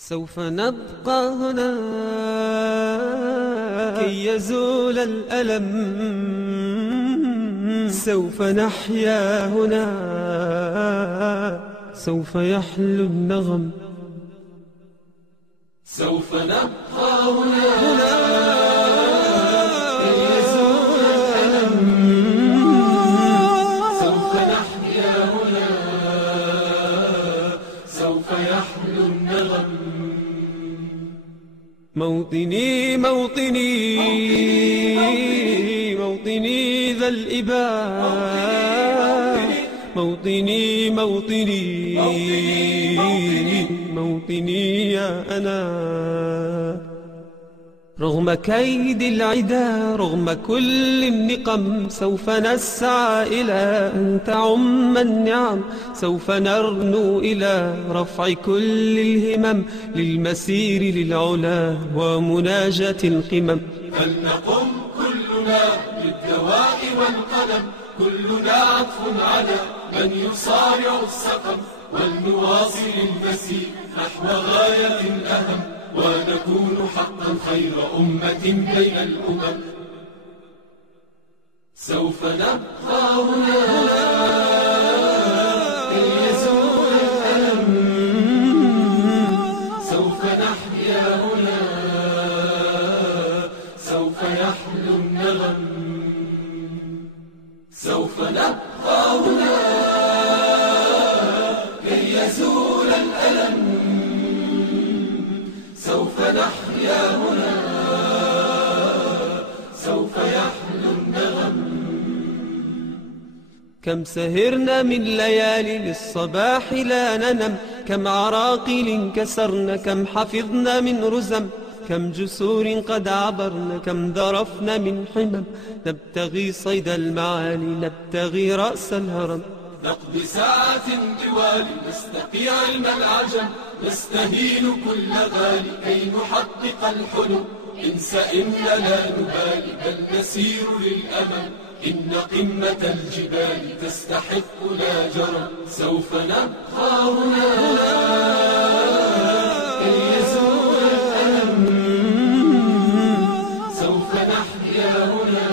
سوف نبقى هنا كي يزول الألم، سوف نحيا هنا، سوف يحلو النغم. سوف نبقى هنا كي يزول الألم، سوف نحيا هنا، سوف يحلو النغم. موطني موطني موطني ذا الإباء، موطني موطني موطني يا أنا. رغم كيد العدا، رغم كل النقم، سوف نسعى إلى أن تعم النعم، سوف نرنو إلى رفع كل الهمم، للمسير للعلا ومناجاة القمم. فلنقم كلنا بالدواء والقلم، كلنا عطف على من يصارع السقم، ولنواصل المسير نحو غاية أهم، ونكون حقا خير أمة بين الأمم. سوف نبقى هنا كي يزول الألم، سوف نحيا هنا، سوف يحلو النغم. سوف نبقى هنا كي يزول الألم، سوف نحيا هنا، سوف يحلو النغم. كم سهرنا من ليالي للصباح لا ننم، كم عراقيل كسرنا، كم حفظنا من رزم، كم جسور قد عبرنا، كم ذرفنا من حمم، نبتغي صيد المعالي، نبتغي رأس الهرم. نقضي ساعات طوال نستقي علم العجم، نستهين كل غالي كي نحقق الحلم. انس إننا لا نبالي بل نسير للأمل، إن قمة الجبال تستحق لا جرم. سوف نبقى هنا كي يزول الألم، سوف نحيا هنا،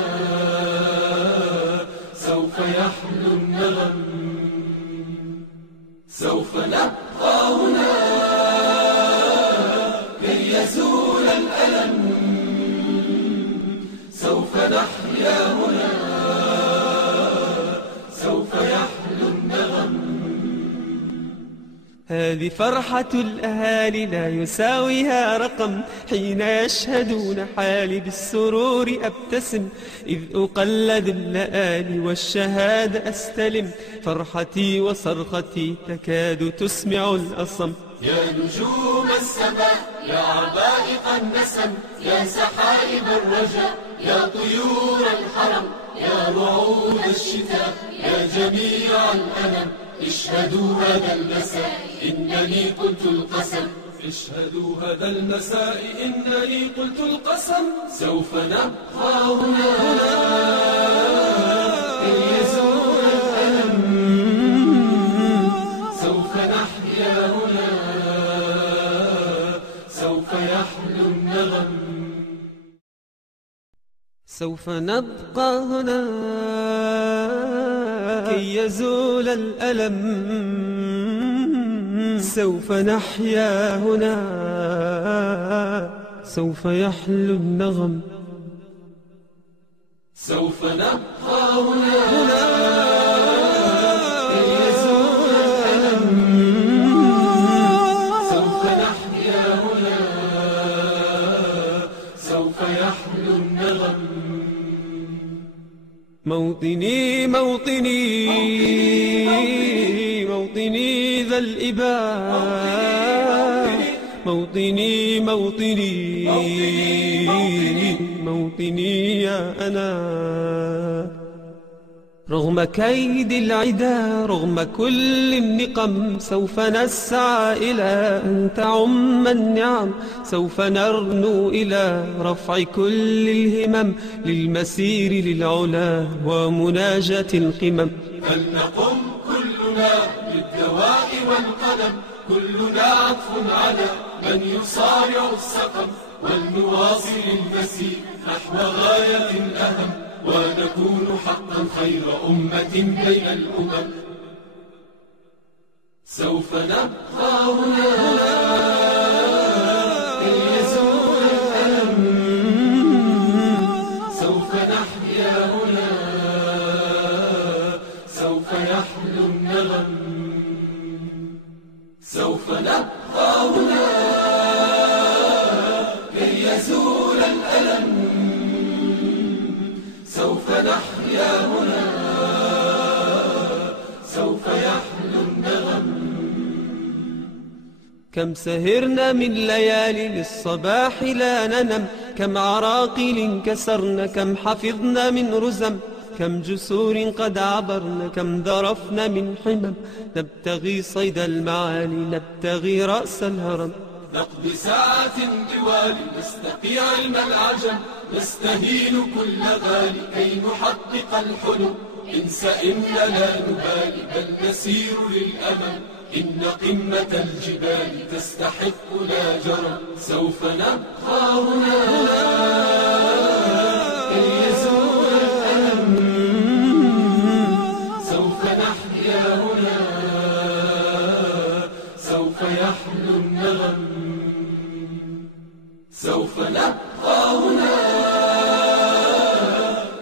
سوف يحلو النغم. سوف نبقى هنا كي يزول الألم، سوف نحيا هنا، سوف يحلو النغم. هذه فرحة الأهالي لا يساويها رقم، حين يشهدون حالي بالسرور أبتسم، إذ أقلد اللآلي والشهادة أستلم، فرحتي وصرختي تكاد تسمع الأصم. يا نجوم السماء، يا عبائق النسم، يا سحائب الرجاء، يا طيور الحرم، يا رعود الشتاء، يا جميع الأنم، اشهدوا هذا المساء إنني قلت القسم. اشهدوا هذا المساء إنني قلت القسم. سوف نبقى هنا كي يزول الألم، سوف نحيا هنا، سوف يحلو النغم. سوف نبقى هنا كي يزول الألم، سوف نحيا هنا، سوف يحلو النغم. سوف نبقى هنا كي يزول الألم، سوف نحيا هنا، سوف يحلو النغم. موطني موطني موطني ذا الإباء، موطني موطني موطني يا أنا. رغم كيد العدا، رغم كل النقم، سوف نسعى إلى أن تعم النعم، سوف نرنو إلى رفع كل الهمم، للمسير للعلا ومناجاة القمم. فلنقم كلنا بالدواء والقلم، كلنا عطف على من يصارع السقم، ولنواصل المسير نحو غاية أهم، ونكون حقا خير أمة بين الأمم. سوف نبقى هنا كي يزول الألم، سوف نحيا هنا، سوف يحلو النغم. سوف نبقى هنا كي يزول الألم، سوف نحيا هنا، سوف يحلو النغم. كم سهرنا من ليالي للصباح لا ننم، كم عراقل كسرن، كم حفظنا من رزم، كم جسور قد عبرن، كم ذرفن من حمم. نبتغي صيد المعالي، نبتغي رأس الهرم. نقضي ساعات دوالي، نستقي علم العجم، نستهين كل غالي كي نحقق الحلم. انس إننا نبالي بل نسير للأمل، إن قمة الجبال تستحق لا جرم. سوف نبقى هنا كي يزول الألم، سوف نحيا هنا، سوف يحلو النغم. سوف نبقى هنا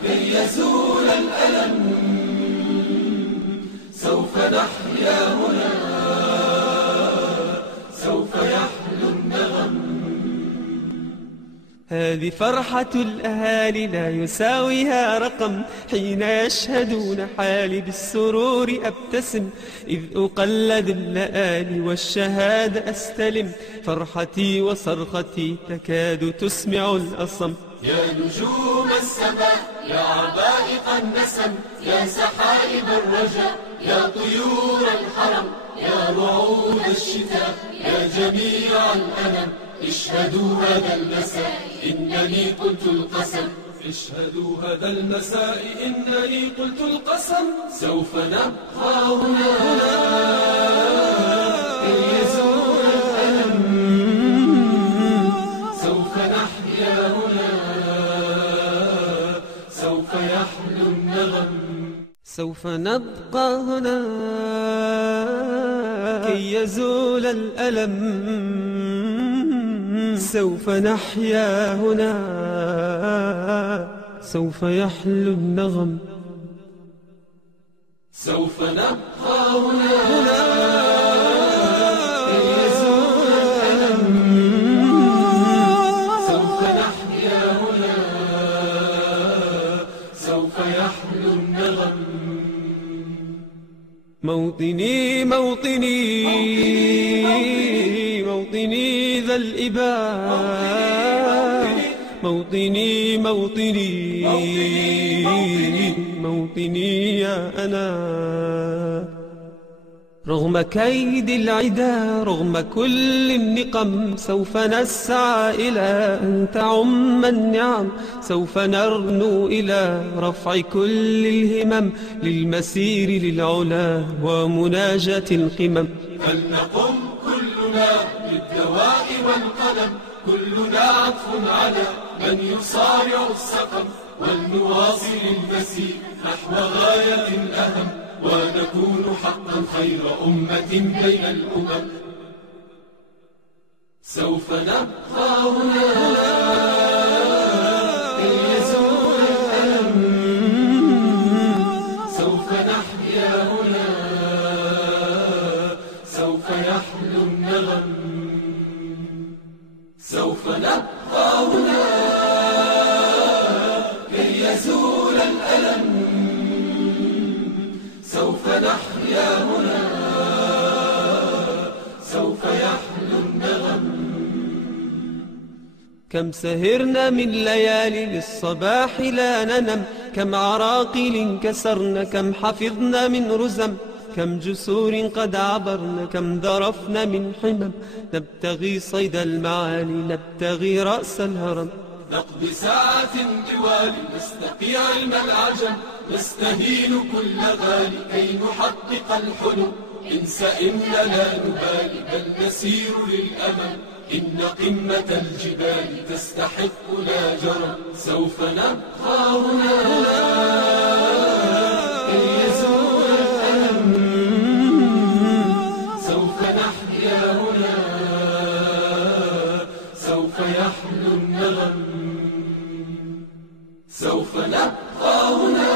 كي يزول الألم، سوف نحيا هنا، سوف يحلو النغم. هذه فرحة الأهالي لا يساويها رقم، حين يشهدون حالي بالسرور أبتسم، إذ أقلد اللآلي والشهادة أستلم. فرحتي وصرختي تكاد تسمع الأصم. يا نجوم السماء، يا عبائق النسم، يا سحائب الرجاء، يا طيور الحرم، يا رعود الشتاء، يا جميع الأنم، اشهدوا هذا المساء إنني قلت القسم. اشهدوا هذا المساء إنني قلت القسم. سوف نبقى هنا كي يزول الألم، سوف نحيا هنا، سوف يحلو النغم. سوف نبقى هنا كي يزول الألم، سوف نحيا هنا، سوف يحلو النغم. سوف نبقى هنا كي يزول الألم، سوف نحيا هنا، سوف يحلو النغم. موطني موطني موطني ذا الإباء، موطني موطني موطني يا أنا. رغم كيد العدا، رغم كل النقم، سوف نسعى إلى أن تعم النعم، سوف نرنو إلى رفع كل الهمم، للمسير للعلا ومناجاة القمم. فلنقم كلنا بالدواء والقلم، كلنا عطف على من يصارع السقم، ولنواصل المسير نحو غاية أهم، ونكون حقا خير أمة بين الأمم. سوف نبقى هنا كي يزول الألم، سوف نحيا هنا، سوف يحلو النغم. سوف نبقى هنا كي يزول الألم، سوف نحيا هنا، سوف يحلو النغم. كم سهرنا من ليالي للصباح لا ننم، كم عراقل كسرن، كم حفظنا من رزم، كم جسور قد عبرن، كم ذرفن من حمم. نبتغي صيد المعالي، نبتغي رأس الهرم. نقضي ساعات دوالي، نستقي علم العجم، نستهين كل غالي كي نحقق الحلم. انس إننا نبالي بل نسير للأمل إن قمة الجبال تستحق لا جرى سوف نبقى هنا كي يزول الألم سوف نحيا هنا سوف يحلو النغم سوف نبقى هنا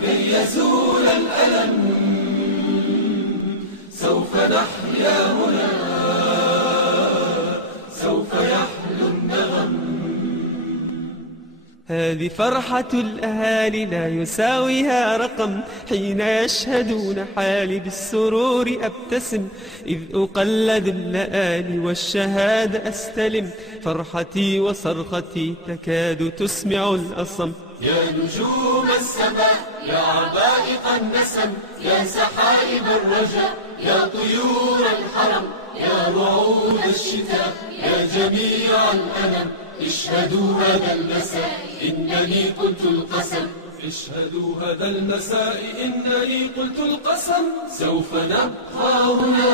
كي يزول الألم سوف نحيا هنا سوف يحلو النغم. هذه فرحة الأهالي لا يساويها رقم حين يشهدون حالي بالسرور أبتسم إذ أقلد اللآلي والشهادة أستلم فرحتي وصرختي تكاد تسمع الأصم. يا نجوم السماء يا عبائق النسم يا سحائب الرجاء يا طيور الحرم يا رعود الشتاء يا جميع الألم اشهدوا هذا المساء إنني قلت القسم اشهدوا هذا المساء إنني قلت القسم سوف نبقى هنا